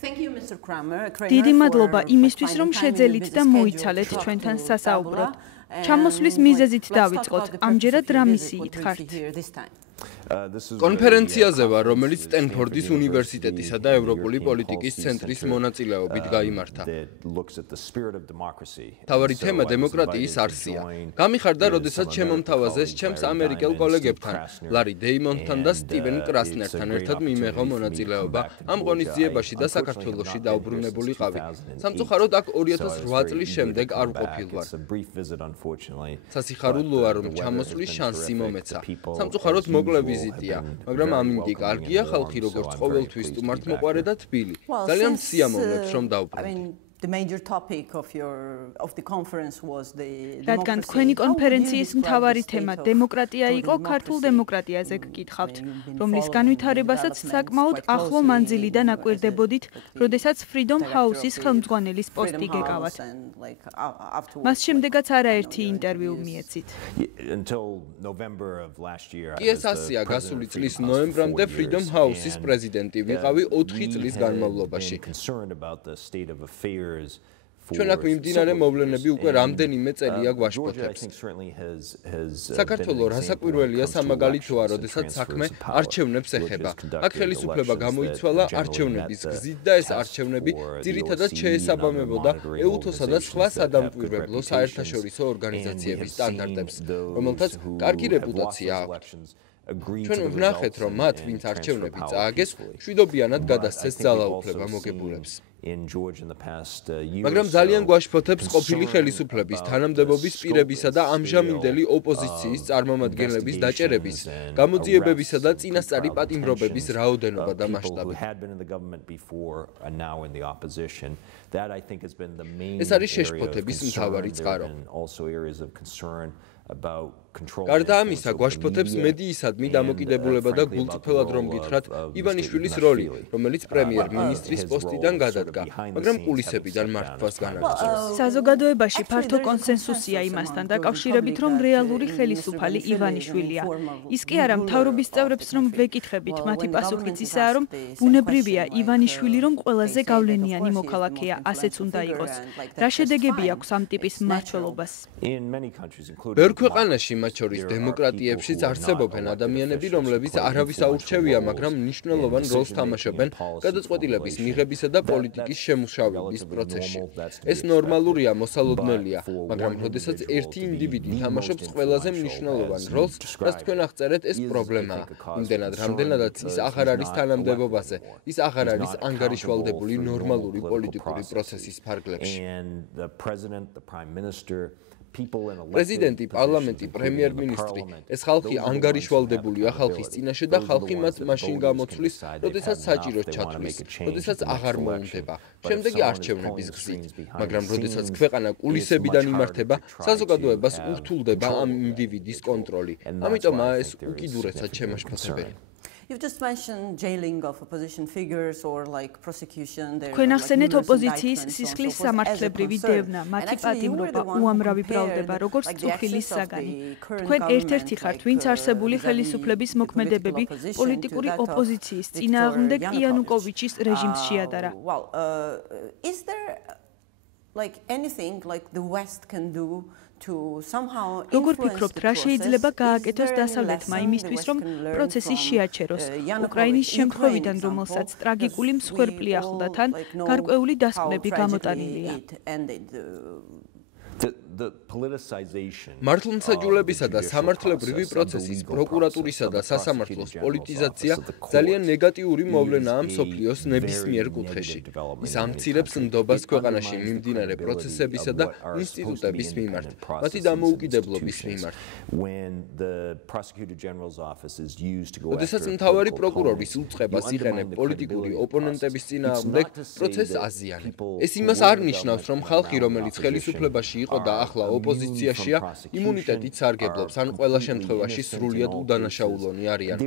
დიდი მადლობა იმისთვის, რომ შეძელით და მოიცალეთ ჩვენთან სასაუბროდ. ჩამოსვლის მიზეზით დავიწყოთ. ამჯერად რა მისიით ხართ? კონფერენციაზე ვარ, რომელიც სტენფორდის უნივერსიტეტისა და ევროპული პოლიტიკის ცენტრის მონაწილეობით გაიმართა. თავარი თემა დემოკრატიის არსია. გამიხარდა, როდესაც შემომთავაზეს ჩემს ამერიკელ კოლეგებთან, ლარი დეიმონთან და სტივენ კრასნერთან ერთად მიმეღო მონაწილეობა ამ ღონისძიებაში და საქართველოში დაუბრუნებულიყავი. სამწუხაროდ აქ 2008 წლის შემდეგ არ ვყოფილ ვარ. სასიხარულოა, რომ ჩამოსვლის შანსი მომეცა. სამწუხაროდ მოკლე ვიზიტია, მაგრამ ამინდი კარგია, ხალხი როგორც ყოველთვის სტუმართმოყვარე და თბილი. ძალიან სიამოვნებს, რომ დავბრუნდით. რადგან თქვენი კონფერენციის მთავარი თემა დემოკრატია იყო, ქართულ დემოკრატიაზე გკითხავთ, რომლის განვითარებასაც საკმაოდ ახლო მანძილიდან აკვირდებოდით, როდესაც Freedom House-ის ხელმძღვანელის პოსტი გეკავათ. მას შემდეგაც არაერთი ინტერვიუ მიეცით. კი ეს ასია, გასული წლის ნოემბრამდე Freedom House-ის პრეზიდენტი ვიყავი 4 წლის განმავლობაში. ჩვენ აქ მიმდინარე მოვლენები უკვე რამდენიმე წელია გვაშფოთებს. საქართველო რასაკვირველია სამაგალითოა, როდესაც საქმე არჩევნებს ეხება. აქ ხელისუფლება გამოიცვალა არჩევნების გზით და ეს არჩევნები ძირითადად შეესაბამებოდა EUTHO-სა და სხვა სადამკვირვებლო საერთაშორისო ორგანიზაციების სტანდარტებს, რომელთაც კარგი რეპუტაცია აქვთ. ჩვენ ვნახეთ, რომ მათ, ვინც არჩევნები წააგეს, მშვიდობიანად გადასცეს ძალაუფლება მოგებულებს. მაგრამ ძალიან გვაშფოთებს ყოფილი ხელისუფლების, თანამდებობის პირებისა და ამჟამინდელი ოპოზიციის წარმომადგენლების დაჭერების, გამოძიებებისა და წინასწარი პატიმრობების რაოდენობა და მასშტაბი. ეს არის შეშფოთების მთავარი წყარო. გარდა ამისა, გვაშფოთებს მედიისადმი დამოკიდებულება და გულწრფელად რომ გითხრათ, ივანიშვილის როლი, რომელიც პრემიერ-მინისტრის პოსტიდან გადადგა, მაგრამ კულისებიდან მართვას განაგრძობს. საზოგადოებაში ფართო კონსენსუსია იმასთან დაკავშირებით, რომ რეალური ხელისუფალი ივანიშვილია. ის კი არა, მთავრობის წევრებს რომ ვეკითხებით, მათი პასუხიც ისაა, რომ ბუნებრივია ივანიშვილი რომ ყველაზე გავლენიანი მოქალაქეა, ასეც უნდა იყოს. რა შედეგები აქვს ამ ტიპის მმართველობას? ბევრ ქვეყანაში, მათ შორის დემოკრატიებშიც არსებობენ ადამიანები, რომლებიც არავის აურჩევია, მაგრამ მნიშვნელოვან როლს თამაშობენ გადაწყვეტილების მიღებისა და პოლიტიკის შემუშავების პროცესში. ეს ნორმალურია, მოსალოდნელია, მაგრამ როდესაც ერთი ინდივიდი თამაშობს ყველაზე მნიშვნელოვან როლს, რაც თქვენ აღწერეთ, ეს პრობლემაა. იმდენად, რამდენადაც ის აღარ არის თანამდებობაზე, ის აღარ არის ანგარიშვალდებული ნორმალური პოლიტიკური პროცესის ფარგლებში. პრეზიდენტი, პარლამენტი, პრემიერ-მინისტრი, ეს ხალხი ანგარიშვალდებულია ხალხის წინაშე და ხალხი მათ მაშინ გამოცვლის, როდესაც საჭიროდ ჩათვლის, როდესაც აღარ მოუნდება, შემდეგი არჩევნების გზით. მაგრამ როდესაც ქვეყანა კულისებიდან იმართება, საზოგადოებას ურთულდება ამ ინდივიდის კონტროლი. ამიტომაა ეს უკიდურესად შემაშფოთებელი. თქვენ ახსენეთ ოპოზიციის სისხლის სამართლებრივი დევნა, მათი პატიმრობა, უამრავი ბრალდება, როგორც წუხილის საგანი. თქვენ ერთ-ერთი ხართ, ვინც არსებული ხელისუფლების მოქმედებები პოლიტიკური ოპოზიციის წინააღმდეგ იანუკოვიჩის რეჟიმს შეადარა. როგორ ფიქრობთ, რა შეიძლება გააკეთოს დასავლეთმა იმისთვის, რომ პროცესი შეაჩეროს? უკრაინის შემთხვევიდან, რომელსაც ტრაგიკული მსხვერპლი ახლდა თან, გარკვეული დასკვნები გამოტანილია. მართლმსაჯულებისა და სამართლებრივი პროცესის, პროკურატურისა და სასამართლოს პოლიტიზაცია ძალიან ნეგატიური მოვლენაა მსოფლიოს ნებისმიერ კუთხეში. ის ამცირებს ნდობას ქვეყანაში მიმდინარე პროცესებისა და ინსტიტუტების მიმართ, მათი დამოუკიდებლობის მიმართ. როდესაც მთავარი პროკურორის უწყებას იყენებ პოლიტიკური ოპონენტების წინააღმდეგ, პროცესს აზიანებ. ეს იმას არ ნიშნავს, რომ ხალხი, რომელიც ხელისუფლებაში იყო და ახლა ოპოზიციაშია, იმუნიტეტით სარგებლობს, ან ყველა შემთხვევაში სრულიად უდანაშაულონი არიან.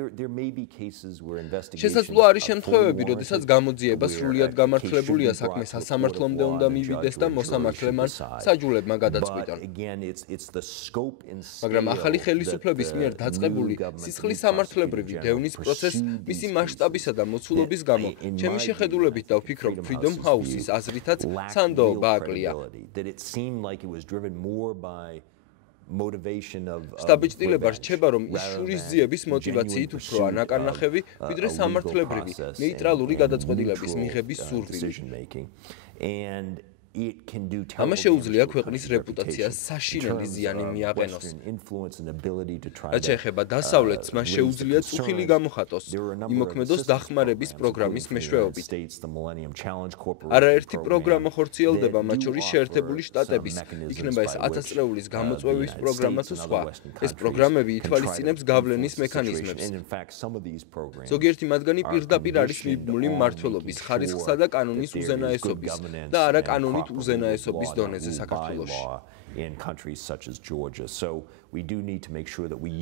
შესაძლოა არის შემთხვევები, როდესაც გამოძიება სრულიად გამართლებულია საქმე სასამართლომდე უნდა მივიდეს და მოსამართლე მან საჯულებმა გადაწყვიტონ. მაგრამ ახალი ხელისუფლების მიერ დაწყებული სისხლის სამართლებრივი დევნის პროცესს მისი მასშტაბისა და მოცულობის გამო ჩემი შეხედულებით და ვფიქრობ Freedom House-ის აზრითაც სანდო ბააკლია. სტაბილიზება რჩება, რომ ის შურისძიების მოტივაციით უფრო ანაკარნახევი, ვიდრე სამართლებრივი, ნეიტრალური გადაწყვეტილების მიღების სურვილი. ამას შეუძლია ქვეყნის რეპუტაციას საშინელი ზიანი მიაყენოს. რაც შეეხება დასავლეთს, მას შეუძლია წუხილი გამოხატოს, იმოქმედოს დახმარების პროგრამის მეშვეობით. არაერთი პროგრამა ხორციელდება, მათ შორის შეერთებული შტატების, იქნება ეს 1000 წლეულის გამოწვევის პროგრამა თუ სხვა. ეს პროგრამები ითვალისწინებს გავლენის მექანიზმებს. ზოგიერთი მათგანი პირდაპირ არის მიბმული მმართველობის ხარისხსა და კანონის უზენაესობის და არა კანონის უზენაესობის დონეზე საქართველოში.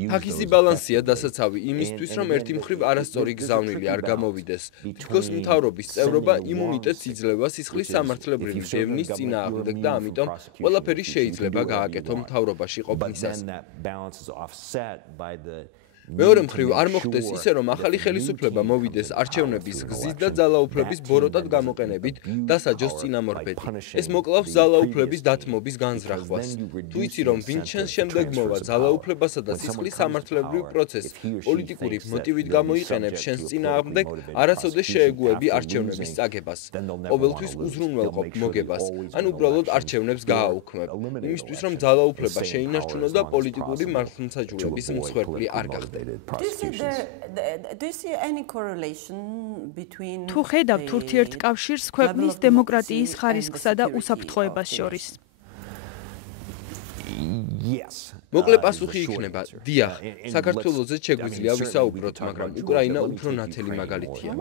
ფაქიზი ბალანსია დასაცავი იმისთვის, რომ ერთი მხრივ არასწორი გზავნილი არ გამოვიდეს. თითქოს მთავრობის წევრობა იმუნიტეტს იძლევა სისხლის სამართლებრივი დევნის წინააღმდეგ და ამიტომ ყველაფერი შეიძლება გააკეთო მთავრობაში ყოფნისას. მეორე მხრივ არ მოხდეს ისე, რომ ახალი ხელისუფლება მოვიდეს არჩევნების გზით და ძალაუფლების ბოროტად გამოყენებით დასაჯოს წინამორბედი. ეს მოკლავს ძალაუფლების დათმობის განზრახვას. თუ იცი, რომ ვინც შენს შემდეგ მოვა ძალაუფლებასა და სისხლის სამართლებრივ პროცესს პოლიტიკური მოტივით გამოიყენებს შენს წინააღმდეგ, არასოდეს შეეგუები არჩევნების წაგებას. ყოველთვის უზრუნველყოფ მოგებას, ან უბრალოდ არჩევნებს გააუქმებ, იმისთვის, რომ ძალაუფლება შეინარჩუნო და პოლიტიკური მართლმსაჯულების მსხვერპლი არ გახდეს. თუ ხედავთ ურთიერთკავშირს ქვეყნის დემოკრატიის ხარისხსა და უსაფრთხოებას შორის? მოკლე პასუხი იქნება, დიახ, საქართველოზე შეგვიძლია ვისაუბროთ, მაგრამ უკრაინა უფრო ნათელი მაგალითია.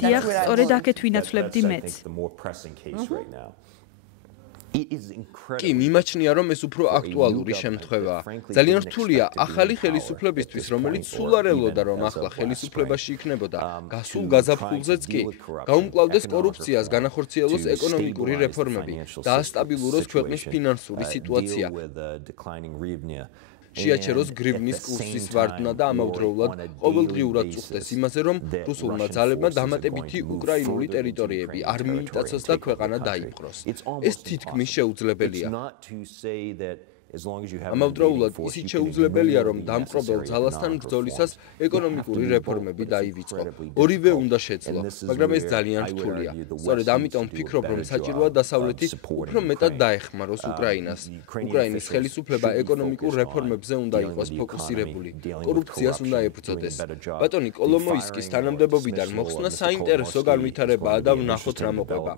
დიახ, სწორედ აქეთ ვინაცვლებდი მეც. კი, მიმაჩნია, რომ ეს უფრო აქტუალური შემთხვევაა. ძალიან რთულია ახალი ხელისუფლებისთვის, რომელიც სულ არ ელოდა, რომ ახლა ხელისუფლებაში იქნებოდა, გასულ გაზაფხულზეც კი, გაუმკლავდეს კორუფციას, განახორციელოს ეკონომიკური რეფორმები და ასტაბილუროს ქვეყნის ფინანსური სიტუაცია. შეაჩეროს გრივნის კურსის ვარდნა და ამავდროულად ყოველდღიურად წუხდეს იმაზე, რომ რუსულმა ძალებმა დამატებითი უკრაინული ტერიტორიები არ მიიტაცოს და ქვეყანა დაიპყროს. ეს თითქმის შეუძლებელია. ამავდროულად ისიც შეუძლებელია, რომ დამპყრობელ ძალასთან ბრძოლისას ეკონომიკური რეფორმები დაივიწყო. ორივე უნდა შეძლო, მაგრამ ეს ძალიან რთულია. სწორედ ამიტომ ვფიქრობ, რომ საჭიროა დასავლეთი უფრო მეტად დაეხმაროს უკრაინას. უკრაინის ხელისუფლება ეკონომიკურ რეფორმებზე უნდა იყოს ფოკუსირებული. კორუფციას უნდა ებრძოდეს. ბატონი კოლომოისკის თანამდებობიდან მოხსნა საინტერესო განვითარებაა და ვნახოთ რა მოყვება.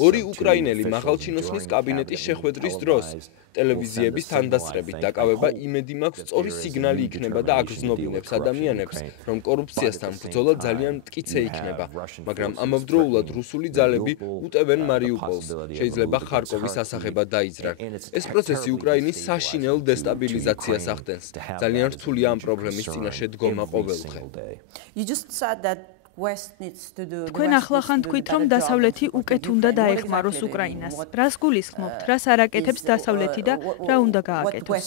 ორი უკრაინელი მაღალჩინოსნის კაბინეტის შეხვედრის დროს ტელევიზიების თანდასწრებით დაკავება იმედი მაქვს სწორი სიგნალი იქნება და აგრძნობინებს ადამიანებს, რომ კორუფციასთან ბრძოლა ძალიან მტკიცე იქნება, მაგრამ ამავდროულად რუსული ძალები უტევენ მარიუპოლს, შეიძლება ხარკოვის ასახება დაიძრან. ეს პროცესი უკრაინის საშინელ დესტაბილიზაციას ახდენს. ძალიან რთულია ამ პრობლემის წინაშე დგომა ყოველდღე. თქვენ ახლახან თქვით, რომ დასავლეთი უკეთ უნდა დაეხმაროს უკრაინას. რას გულისხმობთ? რას არაკეთებს დასავლეთი და რა უნდა გააკეთოს?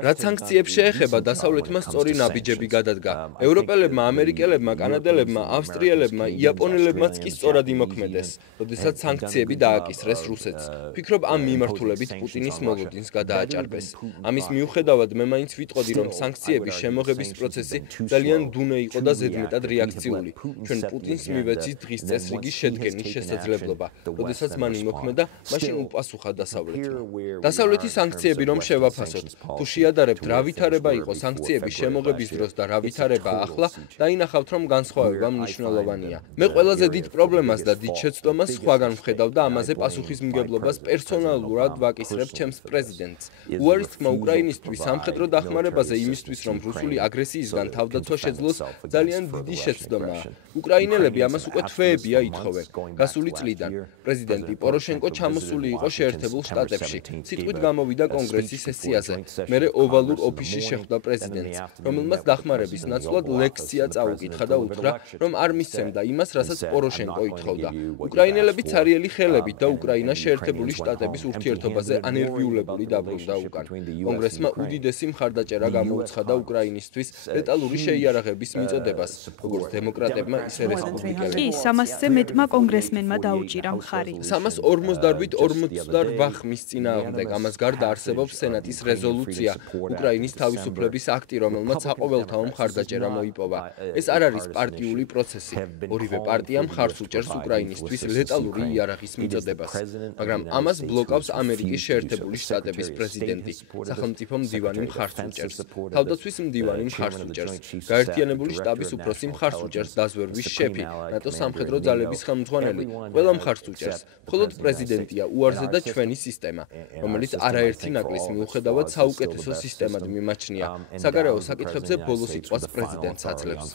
რაც სანქციებს შეეხება, დასავლეთმა სწორი ნაბიჯები გადადგა. ევროპელებმა, ამერიკელებმა, კანადელებმა, ავსტრიელებმა, იაპონელებმაც კი სწორად იმოქმედეს, როდესაც სანქციები დააკისრეს რუსეთს. ვფიქრობ, ამ მიმართულებით პუტინის მოლოდინს გადააჭარბეს. ამის მიუხედავად, მე მაინც ვიტყოდი, რომ სანქციების შემოღების პროცესი ძალიან დუნე იყო და ზედმეტად რეაქციული. ჩვენ პუტინს მივეცით დღის წესრიგის შედგენის შესაძლებლობა. როდესაც მან იმოქმედა, მაშინ უპასუხა დასავლეთმა. დასავლეთი სანქციები რომ შევაფასოთ. თუ შეადარებთ რა ვითარება იყო სანქციების შემოღების დროს და რა ვითარება ახლა, დაინახავთ რომ განსხვავება მნიშვნელოვანია. მე ყველაზე დიდ პრობლემას და დიდ შეცდომას სხვაგან ვხედავ და ამაზე პასუხისმგებლობას პერსონალურად ვაკისრებ ჩემს პრეზიდენტს. უარის თქმა უკრაინისთვის სამხედრო დახმარებაზე იმისთვის რომ რუსული აგრესიისგან თავდაცვა შეძლოს ძალიან დიდი შეცდომაა. უკრაინელები ამას უკვე თვეებია ითხოვენ. გასული წლიდან პრეზიდენტი პოროშენკო ჩამოსული იყო შეერთებულ შტატებში. სიტყვით გამოვიდა კონგრესის სესიაზე. მერე ოვალურ ოფისში შეხვდა პრეზიდენტს, რომელმაც დახმარების ნაცვლად ლექსია წაუკითხა და უთხრა, რომ არ მისცემდა იმას, რასაც პოროშენკო ითხოვდა. უკრაინელები ცარიელი ხელებით და უკრაინას შეერთებული შტატების ურთიერთობაზე ანერგიულებული დაბრუნდა უკან. კონგრესმა უდიდესი მხარდაჭერა გამოუცხადა უკრაინისთვის დეტალური შეიარაღების მიწოდებას, როგორც დემოკრატებმა, ისე რესპუბლიკელებმა. კი, 300-ზე მეტმა კონგრესმენმა დაუჭირა მხარი. 358 ხმის წინააღმდეგ ამას გარდა არსებობს სენატის რეზოლუცია უკრაინის თავისუფლების აქტი, რომელმაც საყოველთაო მხარდაჭერა მოიპოვა. ეს არ არის პარტიული პროცესი. ორივე პარტია მხარს უჭერს უკრაინისთვის ლეტალური იარაღის მიწოდებას, მაგრამ ამას ბლოკავს ამერიკის შეერთებული შტატების პრეზიდენტი. სახელმწიფო მდივანი მხარს უჭერს. თავდაცვის მდივანი მხარს უჭერს. გაერთიანებული შტაბის უფროსი მხარს უჭერს დაზვერვის შეფი, ნატოს სამხედრო ძალების ხელმძღვანელი, ყველა მხარს უჭერს. მხოლოდ პრეზიდენტია უარზე და ჩვენი სისტემა, რომელიც არაერთი ნაკლის მიუხედავად საუკეთესო სისტემად მიმაჩნია. საგარეო საკითხებზე ბოლო სიტყვას პრეზიდენტს აძლევს.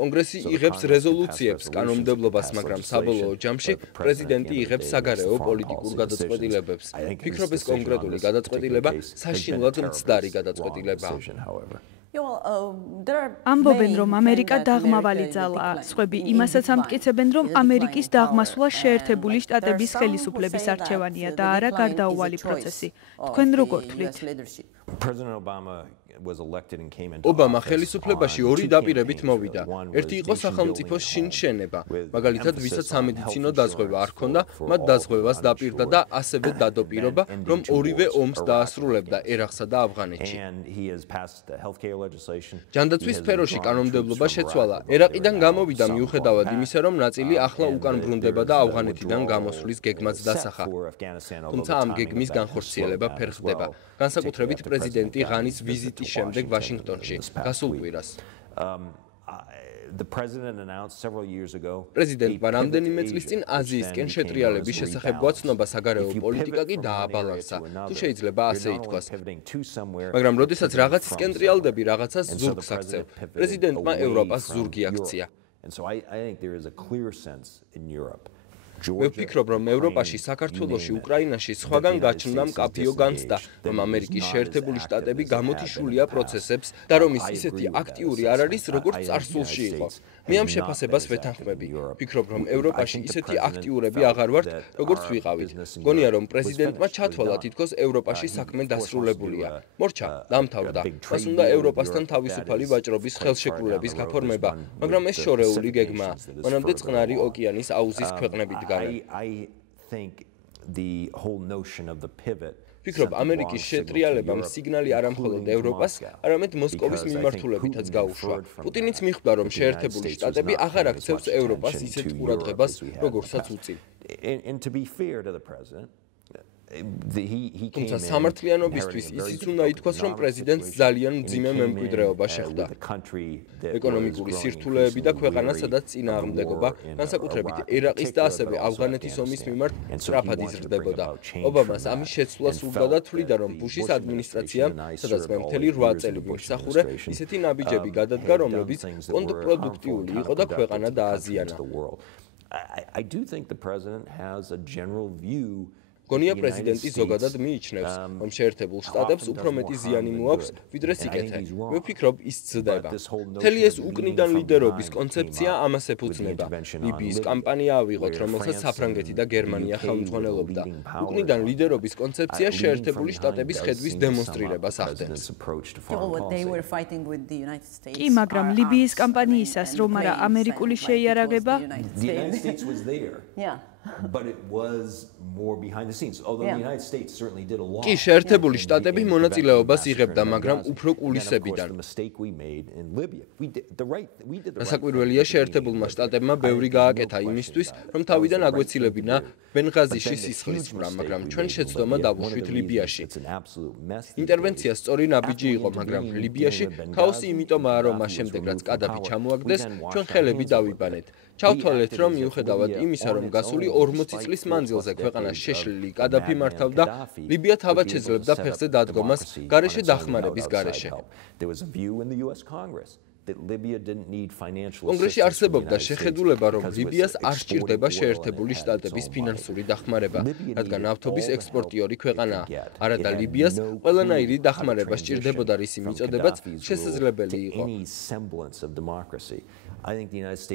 კონგრესი იღებს რეზოლუციებს კანონმდებლობას, მაგრამ საბოლოო ჯამში პრეზიდენტი იღებს საგარეო პოლიტიკურ გადაწყვეტილებებს. ფიქრობ, ეს კონკრეტული გადაწყვეტილება საშინლად მცდარი გადაწყვეტილებაა. ამბობენ, რომ ამერიკა დაღმავალი ძალაა. სხვები იმასაც ამტკიცებენ, რომ ამერიკის დაღმასვლა შეერთებული შტატების ხელისუფლების არჩევანია და არა გარდაუვალი პროცესი. თქვენ როგორ თვლით? ობამა ხელისუფლებაში ორი დაპირებით მოვიდა. ერთი იყო სახელმწიფოს შინშენება, მაგალითად, ვისაც სამედიცინო დაზღვევა არ ჰქონდა, მათ დაზღვევას დაპირდა და ასევე დადო პირობა, რომ ორივე ომს დაასრულებდა ერაყსა და ავღანეთში. ჯანდაცვის სფეროში კანონმდებლობა შეცვალა. ერაყიდან გამოვიდა მიუხედავად იმისა, რომ ნაწილი ახლა უკან ბრუნდება და ავღანეთიდან გამოსვლის გეგმაც დასახა. თუმცა ამ გეგმის განხორციელება ფერხდება. განსაკუთრებით პრეზიდენტი ღანის ვიზიტის შემდეგ ვაშინგტონში, გასულ კვირას. პრეზიდენტმა რამდენიმე წლის წინ აზიისკენ შეტრიალების შესახებ გვაცნობა საგარეო პოლიტიკა კი დააბალანსა, თუ შეიძლება ასე ითქვას. მაგრამ როდესაც რაღაცისკენ ტრიალდები, რაღაცას ზურგს აქცევ. პრეზიდენტმა ევროპას ზურგი აქცია. მე ვფიქრობ, რომ ევროპაში, საქართველოში, უკრაინაში სხვაგან გაჩნდა მკაფიო განცდა, რომ ამერიკის შეერთებული შტატები გამოთიშულია პროცესებს და რომ ის ისეთი აქტიური არ არის, როგორც წარსულში იყო. მე ამ შეფასებას ვეთანხმები. ვფიქრობ, რომ ევროპაში ისეთი აქტიურები აღარ ვართ, როგორც ვიყავით. გონია, რომ პრეზიდენტმა ჩათვალა, თითქოს ევროპაში საქმე დასრულებულია. მორჩა, დამთავრდა. მას უნდა ევროპასთან თავისუფალი ვაჭრობის ხელშეკრულების გაფორმება, მაგრამ ეს შორეული გეგმაა. მანამდე წყნარი ოკეანის აუზის ქვეყნებით ვფიქრობ, ამერიკის შეტრიალებამ სიგნალი არა მხოლოდ ევროპას, არამედ მოსკოვის მიმართულებითაც გაუშვა. პუტინიც მიხვდა, რომ შეერთებული შტატები აღარ აქცევს ევროპას ისეთ ყურადღებას, როგორცაც უწინ. თუმცა სამართლიანობისთვის ისიც უნდა ითქვას, რომ პრეზიდენტს ძალიან მძიმე მემკვიდრეობა შეხვდა. ეკონომიკური სირთულეები და ქვეყანა, სადაც წინააღმდეგობა, განსაკუთრებით ერაყის და ასევე ავღანეთის ომის მიმართ სწრაფად იზრდებოდა. ობამას ამის შეცვლა სურდა და თვლიდა, რომ ბუშის ადმინისტრაციამ, სადაც მე მთელი 8 წელი ვიმსახურე, ისეთი ნაბიჯები გადადგა, რომლებიც კონტრპროდუქტიული იყო და ქვეყანა დააზიანა. გონია პრეზიდენტი ზოგადად მიიჩნევს, რომ შეერთებულ შტატებს უფრო მეტი ზიანი მოაქვს, ვიდრე სიკეთე. მე ვფიქრობ, ის ცდება. მთელი ეს უკნიდან ლიდერობის კონცეფცია ამას ეფუძნება. ლიბიის კამპანია ავიღოთ, რომელსაც საფრანგეთი და გერმანია ხელმძღვანელობდა. უკნიდან ლიდერობის კონცეფცია შეერთებული შტატების ხედვის დემონსტრირებას ახდენს. კი, მაგრამ ლიბიის კამპანიისას რომ არა ამერიკული შეიარაღება? კი, შეერთებული შტატები მონაწილეობას იღებდა, მაგრამ უფრო კულისებიდან. დასაკვირველია, შეერთებულმა შტატებმა ბევრი გააკეთა იმისთვის, რომ თავიდან აგვეცილებინა ბენღაზიში სისხლისღვრა, მაგრამ ჩვენ შეცდომა დავუშვით ლიბიაში. ინტერვენცია სწორი ნაბიჯი იყო, მაგრამ ლიბიაში ქაოსი იმიტომაა, რომ მას შემდეგ რაც კადაფი ჩამოაგდეს, ჩვენ ხელები დავიბანეთ. ჩავთვალეთ, რომ მიუხედავად იმისა, რომ გასული 40 წლის მანძილზე ქვეყანას შეშლილი კადაფი მართავდა, ლიბია თავად შეძლებდა ფეხზე დადგომას გარეშე დახმარების გარეშე. კონგრესში არსებობდა შეხედულება, რომ ლიბიას არ სჭირდება შეერთებული შტატების ფინანსური დახმარება, რადგან ნავთობის ექსპორტიორი ქვეყანაა. არადა ლიბიას ყველანაირი დახმარება სჭირდებოდა, რისი მიწოდებაც შესაძლებელი იყო.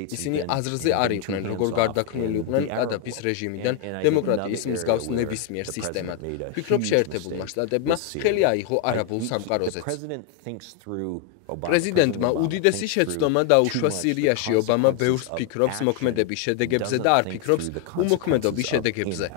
ისინი აზრზე არ იყვნენ, როგორ გარდაქმნილი იყვნენ კადაფის რეჟიმიდან დემოკრატიის მსგავს ნებისმიერ სისტემად. ვფიქრობ, შეერთებულმა შტატებმა ხელი აიღო არაბულ სამყაროზეც. პრეზიდენტმა უდიდესი შეცდომა დაუშვა სირიაში. ობამა ბევრს ფიქრობს მოქმედების შედეგებზე და არ ფიქრობს უმოქმედობის შედეგებზე.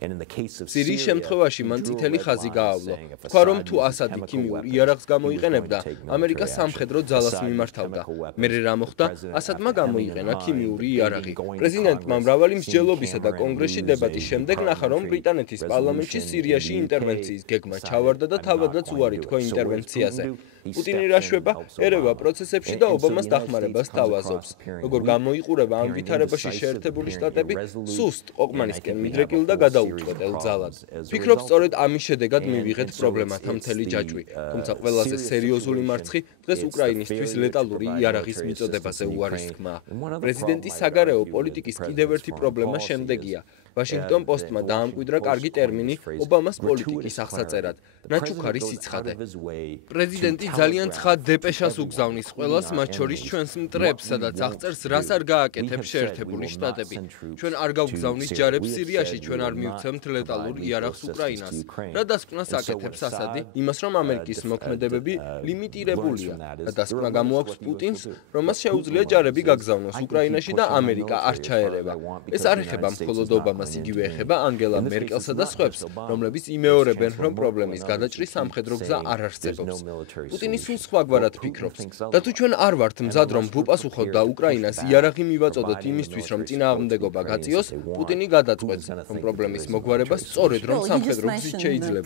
სირიის შემთხვევაში მან წითელი ხაზი გაავლო. თქვა, რომ თუ ასადი ქიმიურ იარაღს გამოიყენებდა, ამერიკა სამხედრო ძალას მიმართავდა. მერე რა მოხდა? ასადმა გამოიყენა ქიმიური იარაღი. პრეზიდენტმა მრავალი მსჯელობისა და კონგრესში დებატის შემდეგ ნახა, რომ ბრიტანეთის პარლამენტში სირიაში ინტერვენციის გეგმა ჩავარდა და თავადაც უარი თქვა ინტერვენციაზე. პუტინი რა შვება, ერევა პროცესებში და ობამას დახმარებას თავაზობს. როგორ გამოიყურება ამ ვითარებაში შეერთებული შტატები, სუსტ ყოყმანისკენ მიდრეკილ და გადაუწყვეტელ ძალად. ფიქრობ, სწორედ ამის შედეგად მივიღეთ პრობლემათა მთელი ჯაჭვი. თუმცა ყველაზე სერიოზული მარცხი დღეს უკრაინისთვის ლეტალური იარაღის მიწოდებაზე უარის თქმაა. პრეზიდენტის საგარეო პოლიტიკის კიდევ ერთი პრობლემა შემდეგია. Washington Post-მა დაამკვიდრა კარგი ტერმინი ობამას პოლიტიკის აღსაწერად, ნაჩუქარი სიცხადე. პრეზიდენტი ძალიან ცხად დეპეშას უგზავნის ყველას, მათ შორის ჩვენს მტრებს, სადაც აღწერს, რას არ გააკეთებს შეერთებული შტატები. ჩვენ არ გავგზავნით ჯარებს სირიაში, ჩვენ არ მივცემთ ლეტალურ იარაღს უკრაინას. რა დასკვნას აკეთებს ასადი? იმას, რომ ამერიკის მოქმედებები ლიმიტირებულია. და დასკვნა გამოაქვს პუტინს, რომ მას შეუძლია ჯარები გაგზავნოს უკრაინაში და ამერიკა არ ჩაერევა. ეს არ ეხება მხოლოდ ობამას, იგივე ეხება ანგელა მერკელსა და სხვებს, რომლებიც იმეორებენ, რომ პრობლემის გადაჭრის სამხედრო გზა არ არსებობს. პუტინი სულ სხვაგვარად ფიქრობს. და თუ ჩვენ არ ვართ მზად, რომ ვუპასუხოთ და უკრაინას იარაღი მივაწოდოთ იმისთვის, რომ წინააღმდეგობა გაწიოს, პუტინი გადაწყვეტს, რომ პრობლემის მოგვარება სწორედ რომ სამხედრო გზით შეიძლება.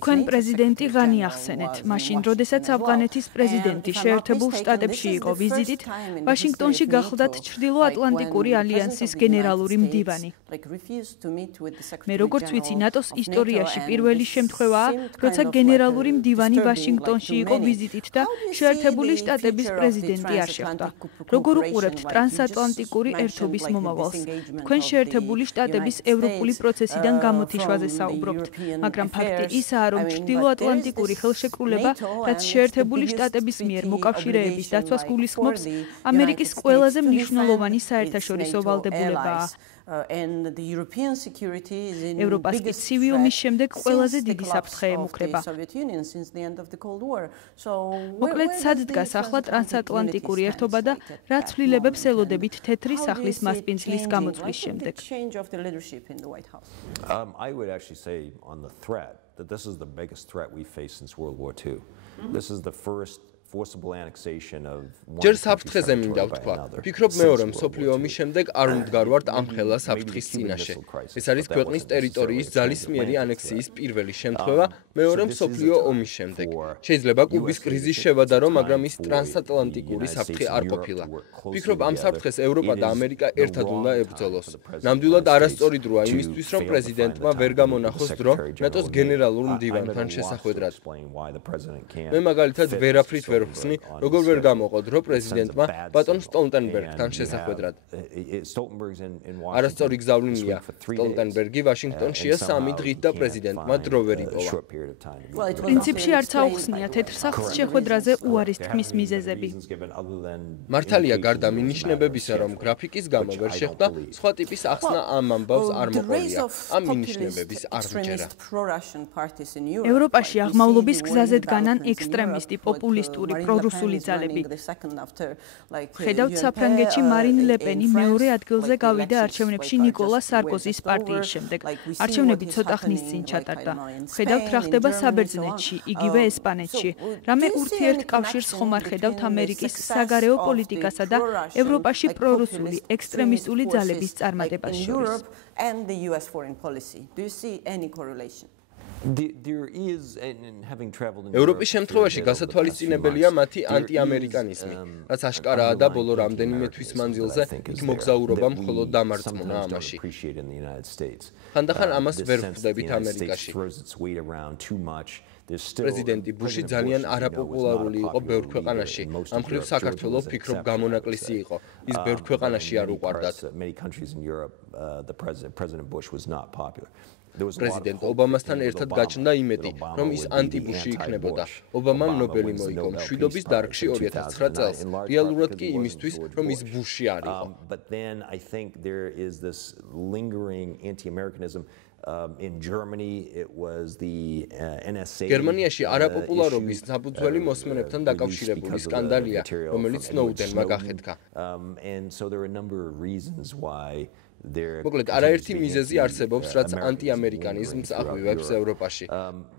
თქვენ პრეზიდენტი ღანი ახსენეთ. მაშინ, როდესაც ავღანეთის პრეზიდენტი შეერთებულ შტატებში იყო ვიზიტით, ვაშინგტონში გახლდათ ჩრდილოატლანტიკური ალიანსის გენერალური მდივანი. მე როგორც ვიცი, ნატოს ისტორიაში პირველი შემთხვევაა, როცა გენერალური მდივანი ვაშინგტონში იყო ვიზიტით და შეერთებული შტატების პრეზიდენტი არ შეხვდა. როგორ უყურებთ ტრანსატლანტიკური ერთობის მომავალს? თქვენ შეერთებული შტატების ევროპული პროცესიდან გამოთიშვაზე საუბრობთ, მაგრამ ფაქტი ისაა, რომ ჩრდილოატლანტიკური ხელშეკრულება, რაც შეერთებული შტატების მიერ მოკავშირეების დაცვას გულისხმობს, ამერიკის ყველაზე მნიშვნელოვანი საერთაშორისო ვალდებულებაა. ევროპას კი ცივი ომის შემდეგ ყველაზე დიდი საფრთხე ემუქრება. მოკლედ, სად დგას ახლა ტრანსატლანტიკური ერთობა და რა ცვლილებებს ელოდებით თეთრი სახლის მასპინძლის გამოწვლის შემდეგ? I would actually say on the threat that this is the biggest threat we faced since World War II. This is the first forcible annexation of ჯერ საფრთხეზე მინდა ვთქვა. ფიქრობ, მეორე მსოფლიო ომის შემდეგ არ უმდგარვართ ამ ხელა საფრთხის წინაშე. ეს არის ქვეყნის ტერიტორიის ძალისმიერი ანექსიის პირველი შემთხვევა მეორე მსოფლიო ომის შემდეგ. შეიძლება კუბის კრიზის შევადარო, მაგრამ ის ტრანსატლანტიკური საფრთხე არ ყოფილა. ფიქრობ, ამ საფრთხეს ევროპა და ამერიკა ერთად უნდა ებრძოლოს. ნამდვილად არასწორი დროა იმისთვის, რომ პრეზიდენტმა ვერ გამონახოს დრო ნატოს გენერალურ მდივანთან შესახვედრად. მე მაგალითად ვერაფრით ვერ ხსნი, როგორ ვერ გამოყო დრო პრეზიდენტმა ბატონ სტოლტენბერგთან შესახვედრად. არასწორი გზავნილია. სტოლტენბერგი ვაშინგტონშია 3 დღით და პრეზიდენტმა დრო ვერ იპოვა. პრინციპში არც აუხსნია თეთრ სახლს შეხვედრაზე უარის თქმის მიზეზები. მართალია, გარდა მინიშნებებისა, რომ გრაფიკის გამო ვერ შეხვდა, სხვა ტიპის ახსნა ამ ამბავს არ მოყოლია. ამ მინიშნებების არ მჯერა. ევროპაში აღმავლობის გზაზე დგანან ექსტრემისტი პოპულისტური პრორუსული ძალები. ხედავთ საფრანგეთში მარინ ლეპენი მეორე ადგილზე გავიდა არჩევნებში ნიკოლა სარკოზის პარტიის შემდეგ. არჩევნები ცოტა ხნის წინ ჩატარდა. ხედავთ რა ხდება საბერძნეთში, იგივე ესპანეთში. რამე ურთიერთკავშირს ხომ არ ხედავთ ამერიკის საგარეო პოლიტიკასა და ევროპაში პრორუსული ექსტრემისტული ძალების წარმატებას შორის? ევროპის შემთხვევაში გასათვალისწინებელია მათი ანტიამერიკანიზმი, რაც აშკარაა და ბოლო რამდენიმე თვის მანძილზე იქ მოგზაურობა მხოლოდ დამარწმუნა ამაში. ხანდახან ამას ვერ ვხვდებით ამერიკაში. პრეზიდენტი ბუში ძალიან არაპოპულარული იყო ბევრ ქვეყანაში. ამ მხრივ საქართველოს ფიქრობ გამონაკლისი იყო. ის ბევრ ქვეყანაში არ უყვარდათ. პრეზიდენტ ობამასთან ერთად გაჩნდა იმედი, რომ ის ანტიბუში იქნებოდა. ობამამ ნობელი მოიგო მშვიდობის დარგში 2009 წელს. რეალურად კი იმისთვის, რომ ის ბუში არ იყო. But then I think there is this lingering anti-Americanism. In Germany it was the NSA. გერმანიაში არაპოპულარობის საფუძველი მოსმენებთან დაკავშირებული სკანდალია, რომელიც სნოუდენმა გახეთქა. And so there are a number of reasons why მოკლედ არაერთი მიზეზი არსებობს, რაც ანტიამერიკანიზმს აღვივებს ევროპაში.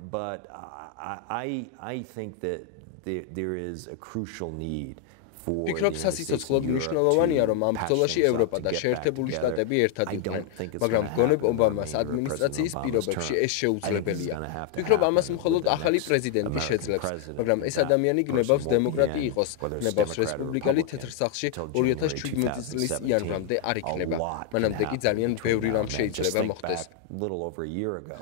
But I think that there is a crucial need. ფიქრობ სასიცოცხლოდ მნიშვნელოვანია, რომ ამ ბრძოლაში ევროპა და შეერთებული შტატები ერთად იყვნენ, მაგრამ მგონებ ობამას ადმინისტრაციის პირობებში ეს შეუძლებელია. ფიქრობ ამას მხოლოდ ახალი პრეზიდენტი შეძლებს, მაგრამ ეს ადამიანი გნებავს დემოკრატი იყოს, გნებავს რესპუბლიკელი თეთრ სახლში 2017 წლის იანვრამდე არ იქნება. მანამდე კი ძალიან ბევრი რამ შეიძლება მოხდეს.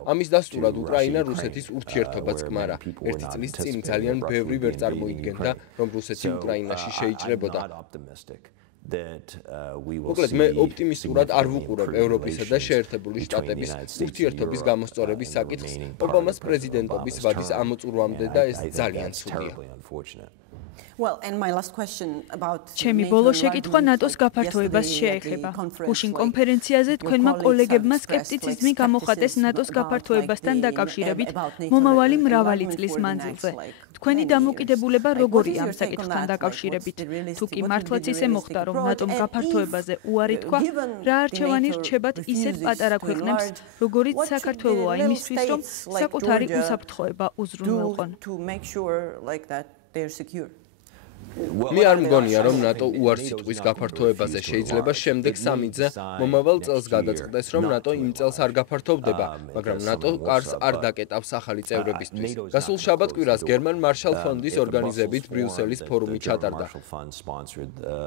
ამის დასტურად უკრაინა რუსეთის ურთიერთობაც გმარა. ერთი წლის წინ ძალიან ბევრი ვერ წარმოიდგენდა, რომ რუსეთი უკრაინაში შეიჭრებოდა. მოკლედ მე ოპტიმისტურად არ ვუყურებ ევროპისა და შეერთებული შტატების ურთიერთობის გამოსწორების საკითხს ობამას პრეზიდენტობის ვადის ამოწურვამდე და ეს ძალიან ცუდია. ჩემი ბოლო შეკითხვა ნატოს გაფართოებას შეეხება. გუშინ კონფერენციაზე თქვენმა კოლეგებმა სკეპტიციზმი გამოხატეს ნატოს გაფართოებასთან დაკავშირებით მომავალი მრავალი წლის მანძილზე. თქვენი დამოკიდებულება როგორია ამ საკითხთან დაკავშირებით? თუ კი მართლაც ისე მოხდა, რომ ნატომ გაფართოებაზე უარი თქვა, რა არჩევანი რჩებათ ისეთ პატარა ქვეყნებს, როგორიც საქართველოა იმისთვის, რომ საკუთარი უსაფრთხოება უზრუნველყონ? მე არ მგონია, რომ ნატო უარს იტყვის გაფართოებაზე. შეიძლება შემდეგ 3 დღე მომავალ წელს გადაწყდეს, რომ ნატო იმ წელს არ გაფართოვდება, მაგრამ ნატო კარს არ დაკეტავს ახალი წევრებისთვის. გასულ შაბათ-კვირას გერმან მარშალ ფონდის ორგანიზებით ბრიუსელის ფორუმი ჩატარდა.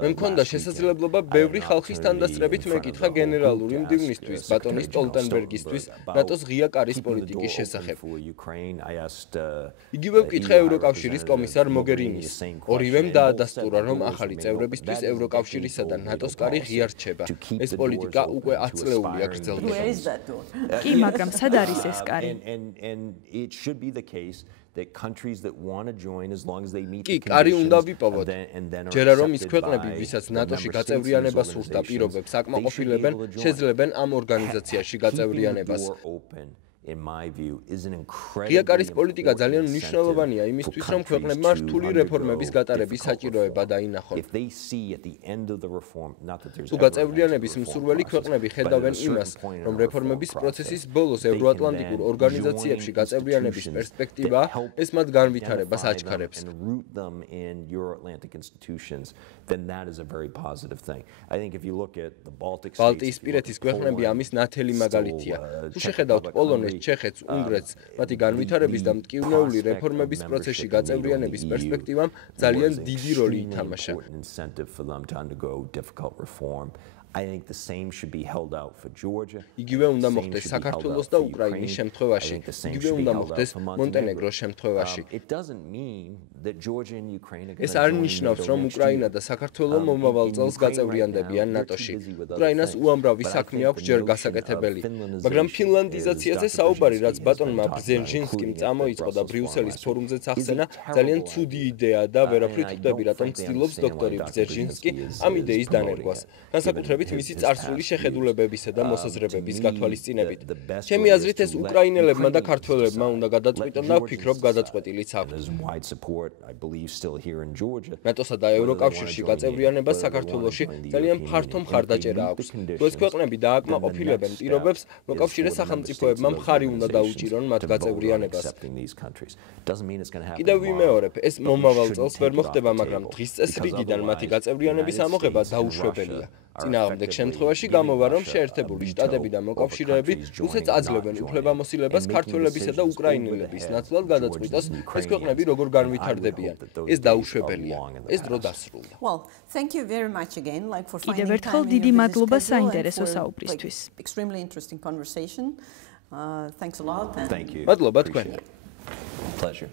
მე მქონდა შესაძლებლობა ბევრი ხალხის თანდასწრებით მეკითხა გენერალური მდივნისთვის, ბატონი სტოლტენბერგისთვის, ნატოს ღია კარის პოლიტიკის შესახებ. იგივე ვკითხე ევროკავშირის კომისარ მოგერინის. ორივემ დაადასტურა, რომ ახალი წევრებისთვის ევროკავშირისა და ნატოს კარი ღია რჩება. ეს პოლიტიკა უკვე 10 წლეულია გრძელდება. კი, მაგრამ სად არის ეს კარი? კი, კარი უნდა ვიპოვოთ. ჯერა რომ ის ქვეყნები, ვისაც ნატოში გაწევრიანება სურდა პირობებს აკმაყოფილებენ, შეძლებენ ამ ორგანიზაციაში გაწევრიანებას. ღია კარის პოლიტიკა ძალიან მნიშვნელოვანია იმისთვის, რომ ქვეყნებმა რთული რეფორმების გატარების საჭიროება დაინახონ. თუ გაწევრიანების მსურველი ქვეყნები ხედავენ იმას, რომ რეფორმების პროცესის ბოლოს ევროატლანტიკურ ორგანიზაციებში გაწევრიანების პერსპექტივაა, ეს მათ განვითარებას აჩქარებს. ბალტიისპირეთის ქვეყნები ამის ნათელი მაგალითია. თუ შეხედავთ პოლონეთს, ჩეხეთს, უნგრეთს, მათი განვითარების და მტკივნეული რეფორმების პროცესში გაწევრიანების პერსპექტივამ ძალიან დიდი როლი ითამაშა. I think the same should be held out for Georgia. იგივე უნდა მოხდეს საქართველოს და უკრაინის შემთხვევაში. იგივე უნდა მოხდეს მონტენეგროს შემთხვევაში. ეს არ ნიშნავს, რომ უკრაინა და საქართველო მომავალ წელს გაწევრიანდებიან ნატოში. უკრაინას უამრავი საქმე აქვს ჯერ გასაკეთებელი, მაგრამ ფინლანდიზაციაზე საუბარი, რაც ბატონმა ბრძენჟინსკიმ წამოიწყო და ბრიუსელის ფორუმზეც ახსენა, ძალიან ცუდი იდეაა და ვერაფრით ხვდები, რატომ ცდილობს დოქტორი ბრძენჟინსკი ამ იდეის დანერგვას. განსაკუთრებით მისი წარსული შეხედულებებისა და მოსაზრებების გათვალისწინებით. ჩემი აზრით ეს უკრაინელებმა და ქართველებმა უნდა გადაწყვიტონ და ვფიქრობ გადაწყვეტილიც აქვს. ნატოსა და ევროკავშირში გაწევრიანებას საქართველოში ძალიან ფართო მხარდაჭერა აქვს. თუ ეს ქვეყნები დააკმაყოფილებენ პირობებს, მოკავშირე სახელმწიფოებმა მხარი უნდა დაუჭირონ მათ გაწევრიანებას. კიდევ ვიმეორებ, ეს მომავალ წელს ვერ მოხდება, მაგრამ დღის წესრიგიდან მათი გაწევრიანების ამოღება დაუშვებელია. წინააღმდეგ შემთხვევაში გამოვა, რომ შეერთებული შტატები და მოკავშირეები რუსეთს აძლევენ უფლებამოსილებას ქართველებისა და უკრაინელების ნაცვლად გადაწყვიტოს ეს ქვეყნები როგორ განვითარდებიან. ეს დაუშვებელია. ეს დრო დასრულდა. კიდევ ერთხელ დიდი მადლობა საინტერესო საუბრისთვის. მადლობა თქვენ. Pleasure.